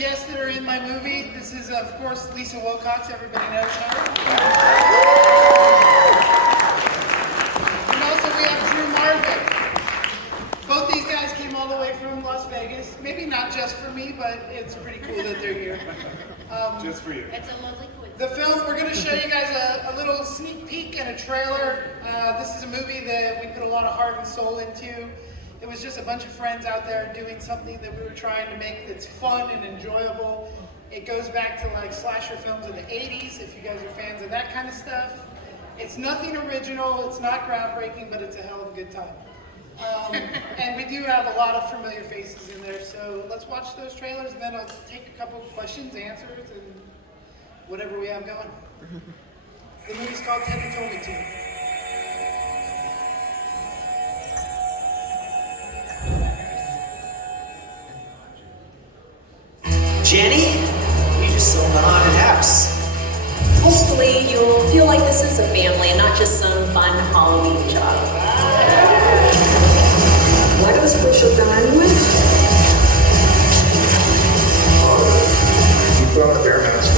guests that are in my movie. This is, of course, Lisa Wilcox. Everybody knows her. And also we have Drew Marvin. Both these guys came all the way from Las Vegas. Maybe not just for me, but it's pretty cool that they're here. Just for you. It's a lovely coincidence. The film, we're going to show you guys a little sneak peek and a trailer. This is a movie that we put a lot of heart and soul into. It was just a bunch of friends out there doing something that we were trying to make that's fun and enjoyable. It goes back to like slasher films of the 80s, if you guys are fans of that kind of stuff. It's nothing original, it's not groundbreaking, but it's a hell of a good time. And we do have a lot of familiar faces in there, so let's watch those trailers and then I'll take a couple of questions, answers, and whatever we have going. The movie's called Teddy Told Me To. Jenny, you just sold the haunted house. Hopefully you'll feel like this is a family and not just some fun Halloween job. Why do we push it down anyway? You put on a bear mask.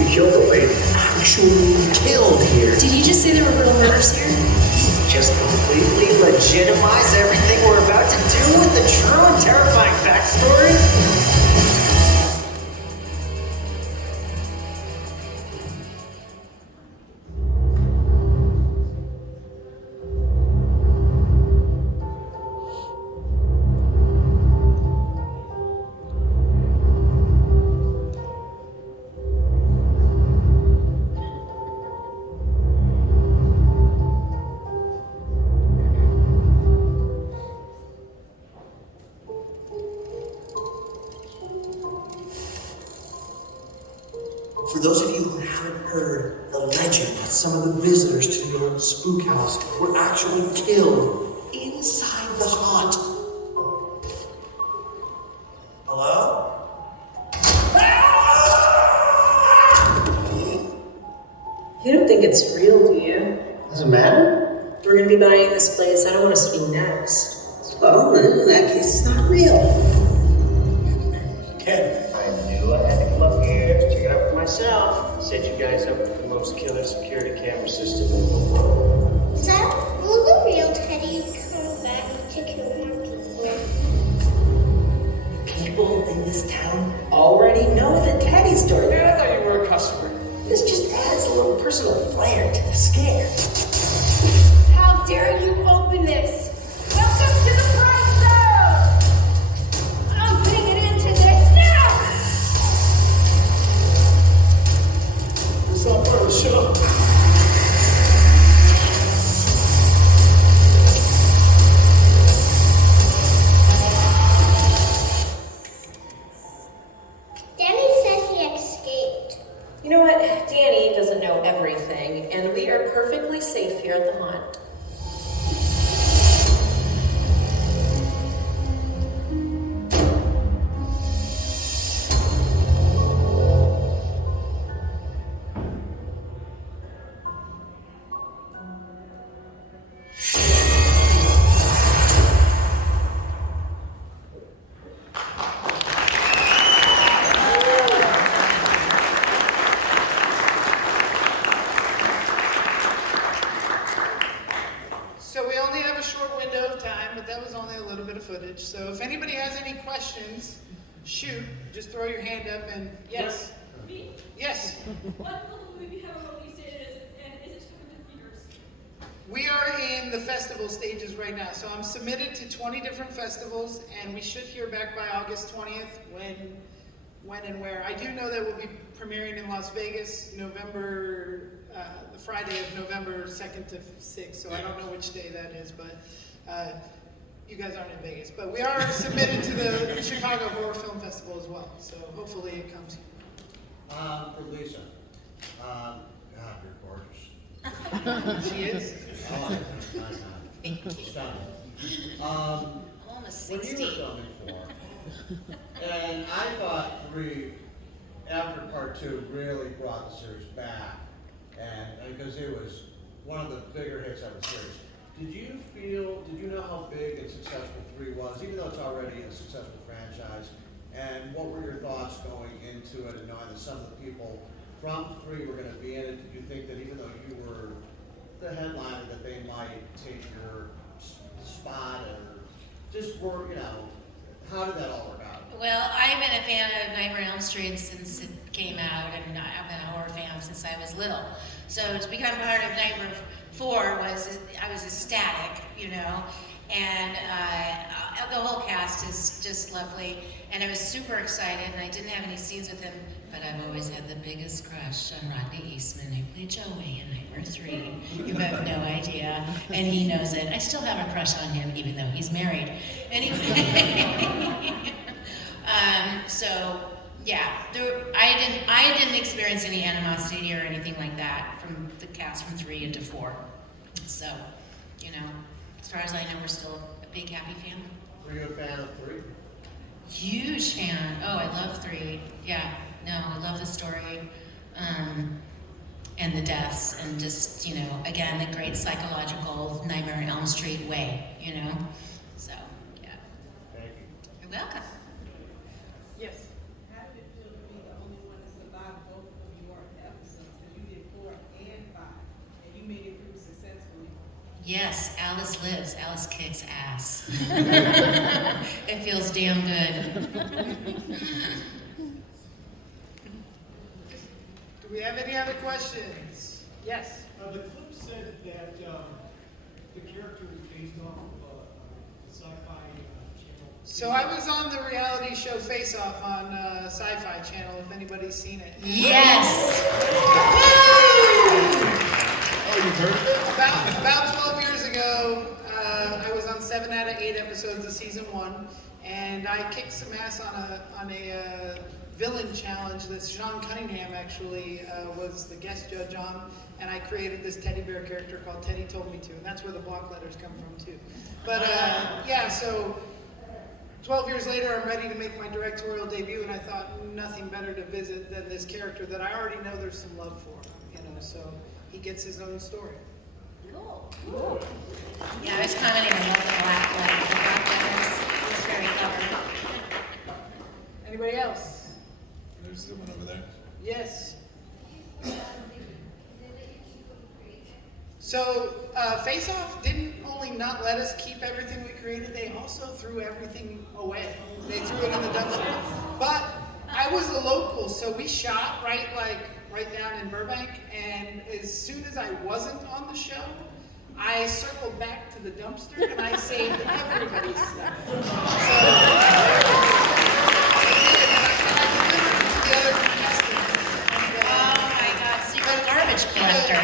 You killed the lady. Actually killed here. Did you just say there were real murders here? Just completely legitimize everything we're about to do with the true and terrifying backstory? For those of you who haven't heard the legend that some of the visitors to the old spook house were actually killed inside the haunt. Hello? You don't think it's real, do you? Doesn't matter. We're gonna be buying this place. I don't want us to be next. Well, then in that case, it's not real. Ken, I knew I had to come up here to check it out for myself. Set you guys up with the most killer security camera system in the world. So, will the real Teddy come back to kill more people? People in this town already know the Teddy story. Yeah, I thought you were a customer. This just adds a little personal flair to the scare. How dare you open this? Welcome to the Fright Zone! I'm putting an end to this now! It's not part of the show. Danny said he escaped. You know what? Danny doesn't know everything, and we are perfectly safe here at the haunt. So we only have a short window of time, but that was only a little bit of footage. So if anybody has any questions, shoot, just throw your hand up and yes. Me? Yes. What will the movie have a release date and is it coming to theaters? We are in the festival stages right now. So I'm submitted to 20 different festivals and we should hear back by August 20th when and where. I do know that we'll be premiering in Las Vegas the Friday of November 2nd to 6th, so I don't know which day that is, but you guys aren't in Vegas. But we are submitted to the Chicago Horror Film Festival as well, so hopefully it comes. For Lisa, God, you're gorgeous. She is? Oh, nice. Stunning. I'm almost When you were 60. filming for, and I thought 3, after part 2, really brought the series back, and because it was one of the bigger hits of the series. Did you know how big and successful 3 was, even though it's already a successful franchise? And what were your thoughts going into it and knowing that some of the people from 3 were going to be in it? Did you think that even though you were the headliner, that they might take your spot, or just were, how did that all work out? Well, I've been a fan of Nightmare on Elm Street since it came out, and I've been a horror fan since I was little. So to become part of Nightmare 4 I was ecstatic, and the whole cast is just lovely, and I was super excited, and I didn't have any scenes with him, but I've always had the biggest crush on Rodney Eastman, who played Joey in Nightmare 3. You have no idea, and he knows it. I still have a crush on him, even though he's married. Anyway, so yeah, I didn't experience any animosity or anything like that from the cast from 3 into 4. So, as far as I know, we're still a big happy family. Were you a fan of 3? Huge fan. Oh, I love 3. Yeah, no, I love the story, and the deaths, and just, again, the great psychological Nightmare on Elm Street way, So, yeah. Thank you. You're welcome. Yes. How did it feel to be the only one that survived both of your episodes? Because you did 4 and 5, and you made it through successfully. Yes, Alice lives. Alice kicks ass. It feels damn good. Do we have any other questions? Yes. The clip said that the character was based off of a sci-fi channel. So I was on the reality show Face Off on Sci-Fi Channel, if anybody's seen it. Yes! Oh, you heard of it? About 12 years ago, I was on 7 out of 8 episodes of season 1, and I kicked some ass on a villain challenge that Sean Cunningham actually was the guest judge on, and I created this teddy bear character called Teddy Told Me To, and that's where the block letters come from too. But yeah, so 12 years later, I'm ready to make my directorial debut, and I thought nothing better to visit than this character that I already know there's some love for, so he gets his own story. Cool. Yeah, I was commenting on the black letters. It's very clever. Anybody else? There's the one over there. Yes. So, Face Off didn't only not let us keep everything we created, they also threw everything away. They threw it in the dumpster. But I was a local, so we shot right down in Burbank, and as soon as I wasn't on the show, I circled back to the dumpster and I saved everybody's stuff. Garbage collector.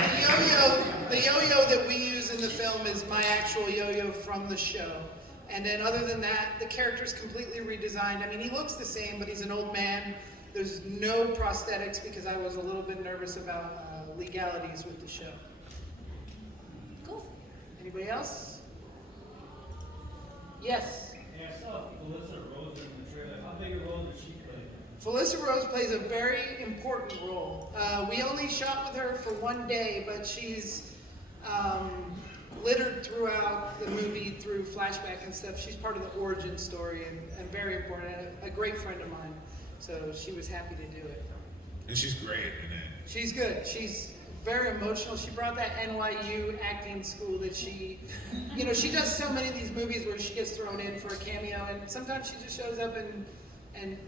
The yo-yo that we use in the film is my actual yo-yo from the show. And then other than that, the character's completely redesigned. I mean, he looks the same, but he's an old man. There's no prosthetics because I was a little bit nervous about legalities with the show. Cool. Anybody else? Yes. Yeah, I saw Felissa Rose in the trailer. How big a role did she play? Felissa Rose plays a very important role. We only shot with her for one day, but she's littered throughout the movie through Flashback and stuff. She's part of the origin story and very important, and a great friend of mine. So she was happy to do it. And she's great in it. She's good. She's very emotional. She brought that NYU acting school that she does so many of these movies where she gets thrown in for a cameo, and sometimes she just shows up and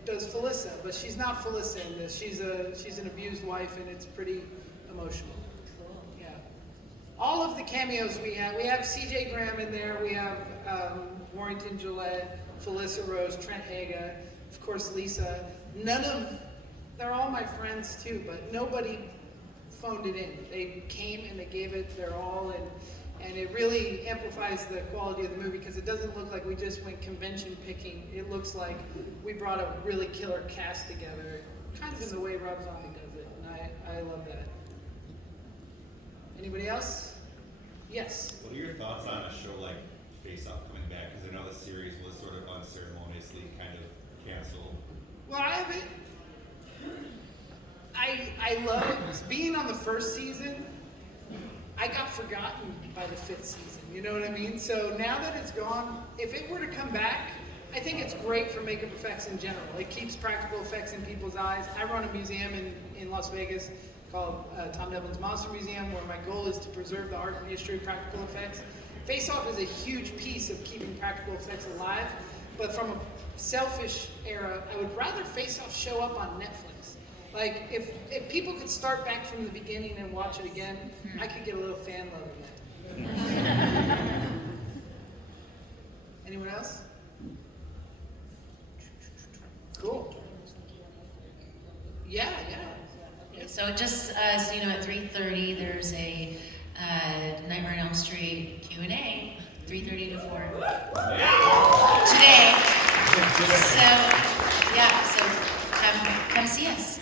does Felissa, but she's not Felissa in this. She's an abused wife, and it's pretty emotional. Yeah. All of the cameos we have C.J. Graham in there. We have Warrington Gillette, Felissa Rose, Trent Haga, of course Lisa. They're all my friends too, but nobody phoned it in. They came and they gave it their all, and it really amplifies the quality of the movie because it doesn't look like we just went convention picking. It looks like we brought a really killer cast together, kind of in the way Rob Zombie does it, and I love that. Anybody else? Yes. What are your thoughts on a show like Face Off coming back? Because I know the series was sort of unceremoniously kind of canceled. Well, I loved being on the first season. I got forgotten by the 5th season, you know what I mean? So now that it's gone, if it were to come back, I think it's great for makeup effects in general. It keeps practical effects in people's eyes. I run a museum in Las Vegas called Tom Devlin's Monster Museum, where my goal is to preserve the art and history of practical effects. Face Off is a huge piece of keeping practical effects alive, but from a selfish era, I would rather Face Off show up on Netflix. Like, if people could start back from the beginning and watch it again, I could get a little fan love in that. Anyone else? Cool. Yeah. So just so you know, at 3:30 there's a Nightmare on Elm Street Q&A, 3:30 to 4 today. So come see us.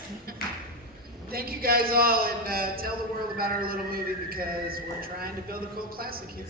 Thank you guys all, and tell the world about our little movie because we're trying to build a cult classic here.